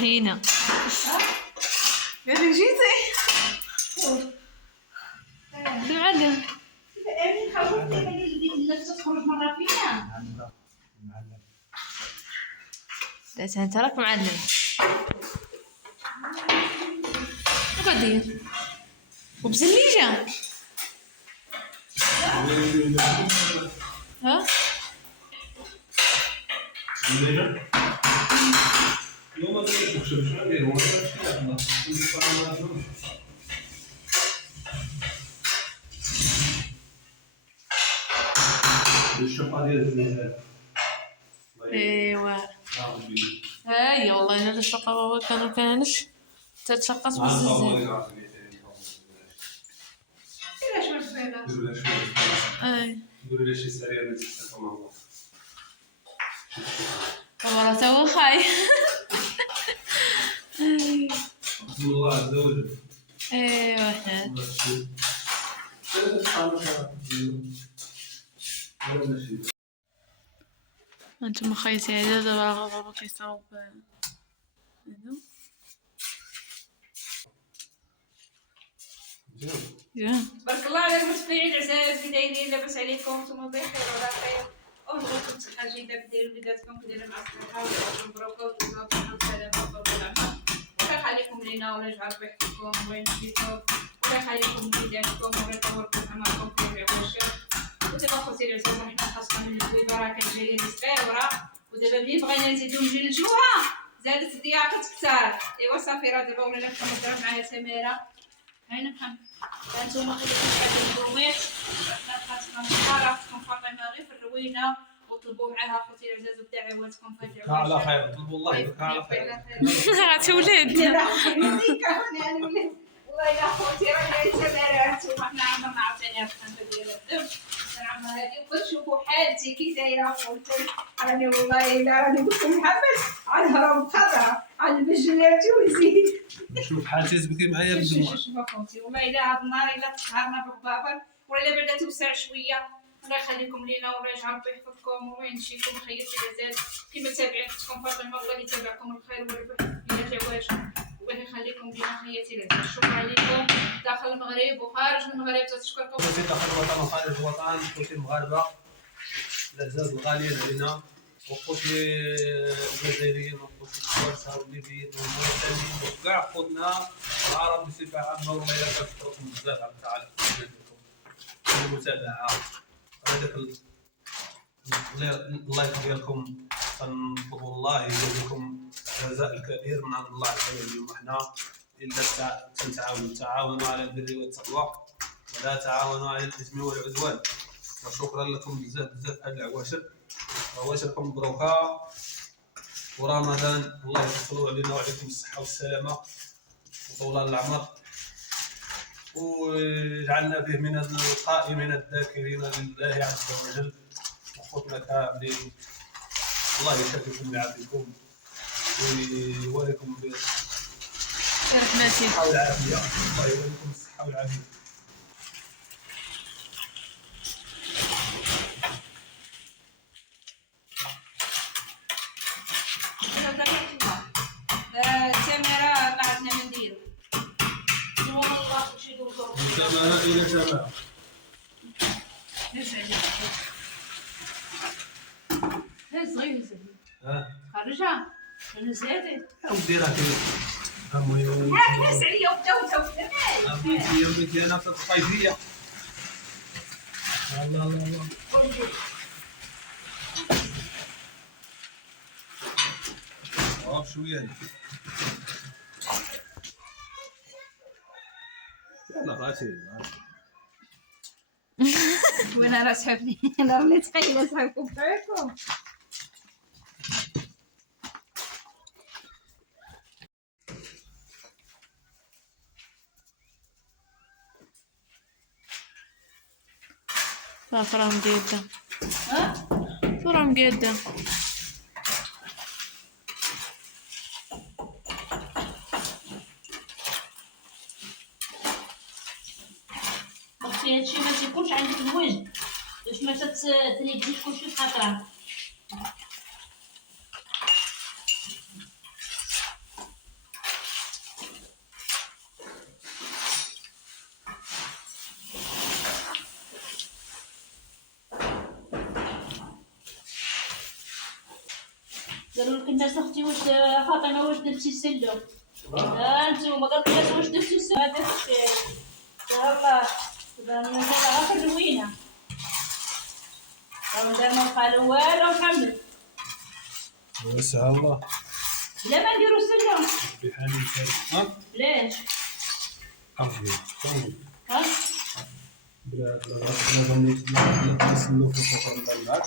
هنا يعني جيتي المعلم امين حاولتي الناس تخرج مره فينا لا انت راك معلم اقعد دير وبزليجة ها ايوا هاي والله انا الشقه بابا كانش تتشقص بالزيت علاش ما تبيناش اي نديرو لها شي سريع من السيستم الله بابا راه تا هو خايف الله عز وجل ايوا حنا انتم خايتي هذا دابا بابا كيصاوب هذا زين بارك الله على المتابعين العزاز بدايين لاباس عليكم نتوما بخير وعلى خير ونبغيكم صحه جيده ديروا وليداتكم كديروا مع الصحه والبركه والسلامه والسلامه والعافيه ولا يخليكم لينا ولا يجعل بحكمكم ولا ينسيكم ولا يخليكم وليداتكم ولا يطوركم اعمالكم في جميع الاشياء ودابا خوتي العزاز حنا خاصنا من البيضه راه كانت جايه لي صغيره ودابا ملي بغينا نزيدو نجلجوها زادت الضيافه كثار ايوا صافي راه دابا ولينا كنهضر معاها سميره هاينا محمد هانتوما خليكم شحال البروميت حنا خاصنا نختار خصكم فاطمه غير في الروينه وطلبوا معاها خوتي العزاز بدعواتكم في الجوال على خير طلبوا الله يبارك على خير عرفتي ولاد والله يا خوتي راه سميره هانتوما حنا عمرنا عطيناها الخنفه ديال الدم عمرنا هادي وقلت شوفوا حالتي كي دايره خوتي راني والله الا راني قلت محمد غنهرب خضرا على بجلاتي ويزيد شوف حالتي زبكي معايا بالدموع شوف اخوتي والله الا هاد النهار الا تسهرنا بالبابا ولا بعدا توسع شويه الله يخليكم لينا والله يجعل ربي يحفظكم والله ينشيكم خيرتي العزاز كيما تابعين اختكم فاطمه الله يتابعكم الخير والربح يا جواج والله يخليكم لينا خيرتي العزاز شكرا لكم داخل المغرب وخارج المغرب تشكركم خوتي داخل الوطن وخارج الوطن خوتي المغاربه العزاز الغاليين علينا وخوتي الجزائريين وخوتي التوانسه والليبيين والموريتانيين وكاع خوتنا العرب بصفه عامه والله الا كنشكركم بزاف على التعاون ديالكم المتابعه هذاك الله يخلي لكم نطلب الله يجازيكم جزاء الكبير من عند الله عز وجل وحنا الا تعاونوا على البر والتقوى ولا تعاونوا على الاثم والعدوان وشكرا لكم بزاف هاد العواشر عواشركم مبروكه ورمضان الله يوصلوا علينا وعليكم الصحه والسلامه وطول العمر وجعلنا فيه من القائمين الذاكرين لله عز وجل وخذنا كاملين الله يشفيكم ويعافيكم ويواليكم بالصحة والعافية الله يواليكم بالصحة والعافية سميرة بعثنا من نديرو والله شي دوزو سماء إلى سماء صغير خرجها شنو زادت ودي راكي ناس عليا وبداو يا بنتي انا في الصيفيه الله الله الله شويه يلا غاسل وين راه صحابني انا راني تخيل صحابكم بحالكم راه مقيدة راه مقيدة اختي هادشي ما تيكونش عندك الوجه باش ما تتنيكيش كلشي في خاطرها قالوا لك الناس اختي واش فاطمه واش درتي السلم؟ انتوما قالوا الناس واش درتي السلم؟ هذاك الله دابا غير في الروينه مازال ما بقى له والو محمد. وسع الله. لا ما نديرو السلم. بحال ها؟ علاش؟ ها؟ بلا بلا نسلو في الفطور من بعد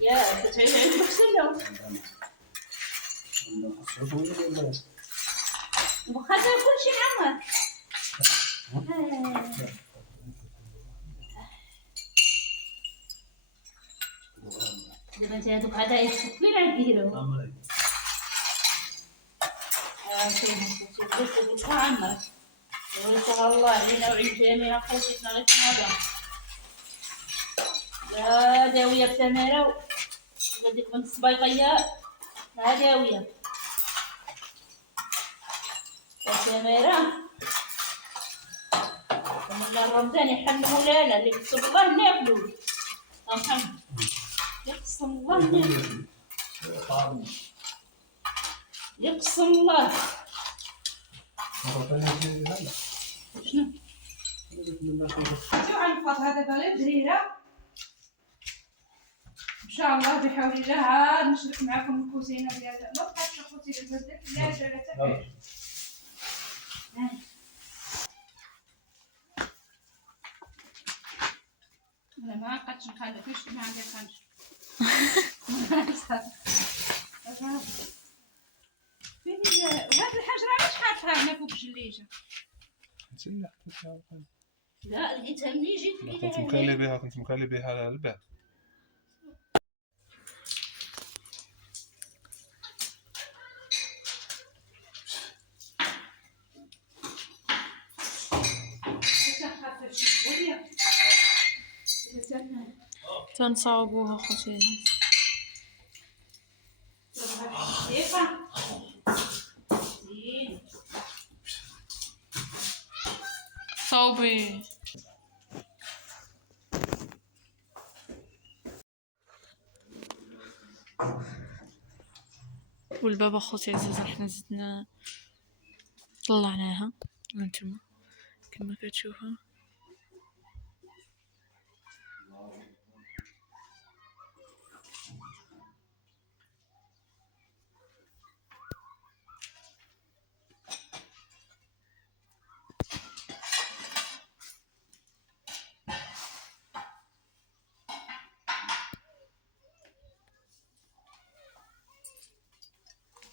يا كتعيش عندك السلم واخا تاكل شي عمر. دابا انت هادوك عدايس فين غديرو؟ شوف عمرك ويسر الله علينا وعلى الجميع خلصتنا غير هذا. لا داوية بتمارة وديك بنت الصبيطية مع داوية بتمارة ومن رمضان يحلموا لالا اللي قسم الله ناكلو. محمد يقسم الله ناكلو يقسم الله. شنو؟ شو عنفط هذا بلا دريرة ان شاء الله بحول الله. عاد نشرك معكم الكوزينه ديال ما بقاتش اخوتي البزاف لا جالت انا ما بقاتش نخلف واش ما عندي خانش. فين وهاد الحجره علاش حاطها هنا فوق الجليجه؟ لا لقيتها منين جيت كنت مخلي بها على الباب. تنصاوبوها خوتي. صاوبي والبابا خوتي عزيزة حنا زدنا طلعناها وانتم كما كتشوفوا.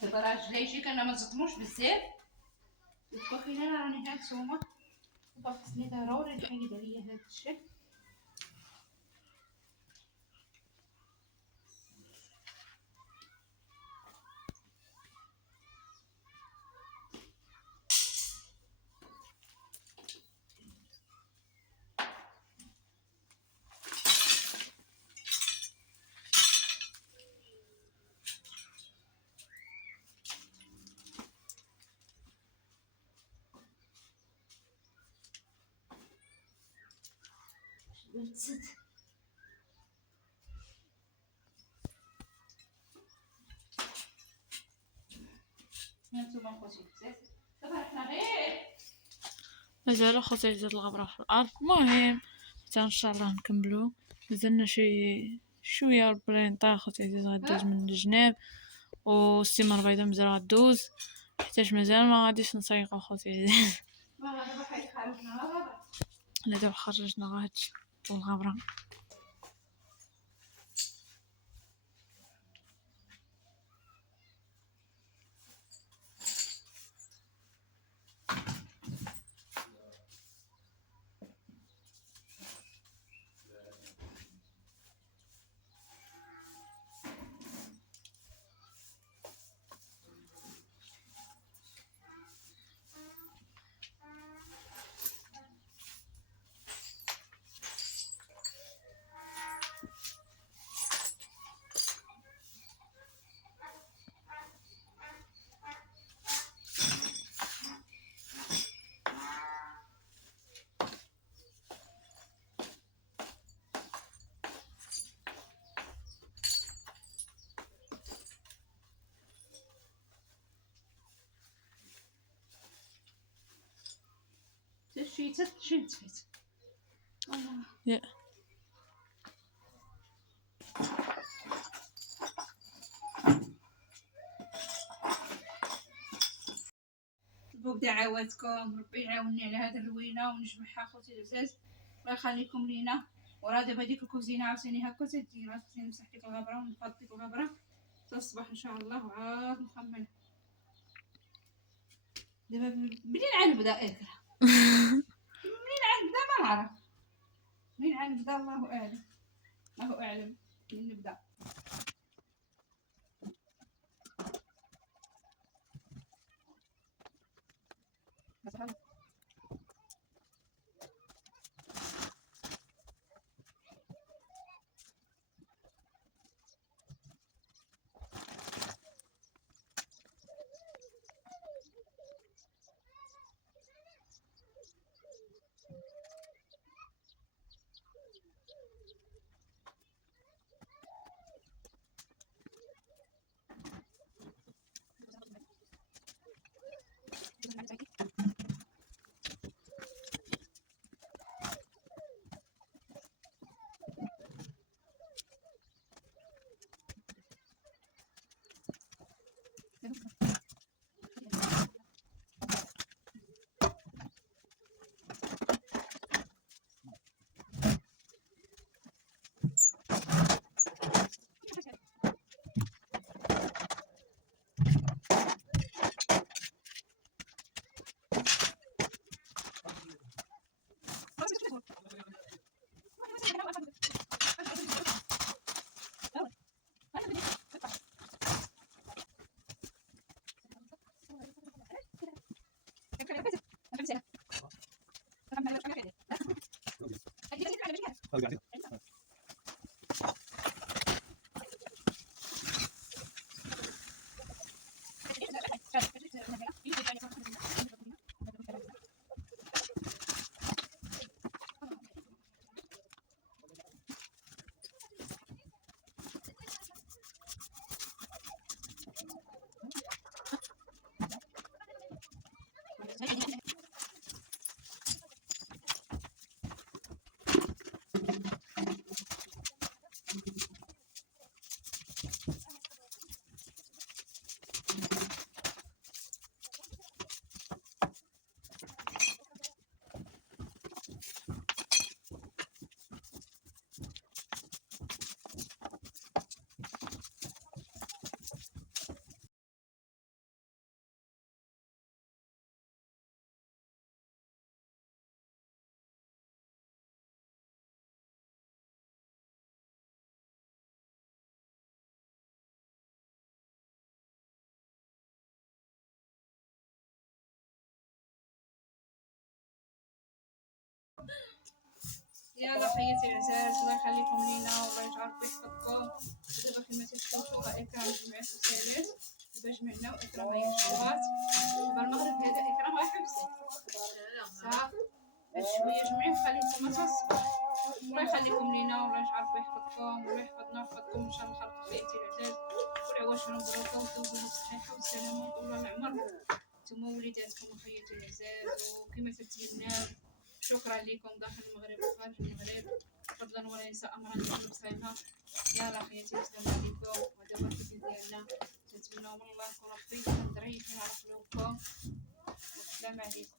دابا راه جاي يجيك انا ما نصدموش بزاف وكوخي انا راني ها نتوما خصني ضروري نحيد عليا هاد الشيء. هانتوما خوتي بزاف دابا حنا غير مازال خوتي زاد الغبرة في الأرض. المهم حتى إن شاء الله نكملو. مازلنا شوية ربي خوتي عزيز غدوز من الجناب والسمر بيضا مازال غدوز حيتاش مازال ما غاديش نسيقو خوتي عزيز. دابا خرجنا لا دابا خرجنا هادشي الغبرة. شيتت شنتفت الله. يا طلبوا بدعواتكم، ربي يعاوني على هذا الروينه ونجمعها خوتي العزاز، الله يخليكم لينا. وراه دابا ديك الكوزينه عاوتاني هكا تدير، خصني نمسح ديك الغبره ونفض ديك الغبره حتى الصباح ان شاء الله وعاد نخمم. دابا منين عاد نبدا اكره منين عاد نبدا ما نعرف، منين عاد نبدا الله اعلم، الله اعلم منين نبدا. يلا خياتي العزاز، الله يخليكم لينا والله يجعل يحفظكم. دابا كما تشوفوا اكرام جمع السلسلات، دابا جمعنا واكرام هي الشوات. دابا المغرب هذا اكرام غيحبسي صافي بعد شويه جمعي وخليكم حتى الصباح. الله يخليكم لينا والله يجعل يحفظكم والله يحفظنا ويحفظكم ان شاء الله. خلق خياتي العزاز والعواشر مبروكه وتوبوا بالصحه والسلامه وطول العمر نتوما وليداتكم وخياتي العزاز. وكما تتمناو شكرا لكم داخل المغرب وخارج المغرب، فضلا ولا ينسى امرا كل بصيمه. يلا خياتي السلام عليكم. وهذا هو الفيديو ديالنا، نتمنى من الله يكون خفيف ظريف ونعرف لكم. والسلام عليكم.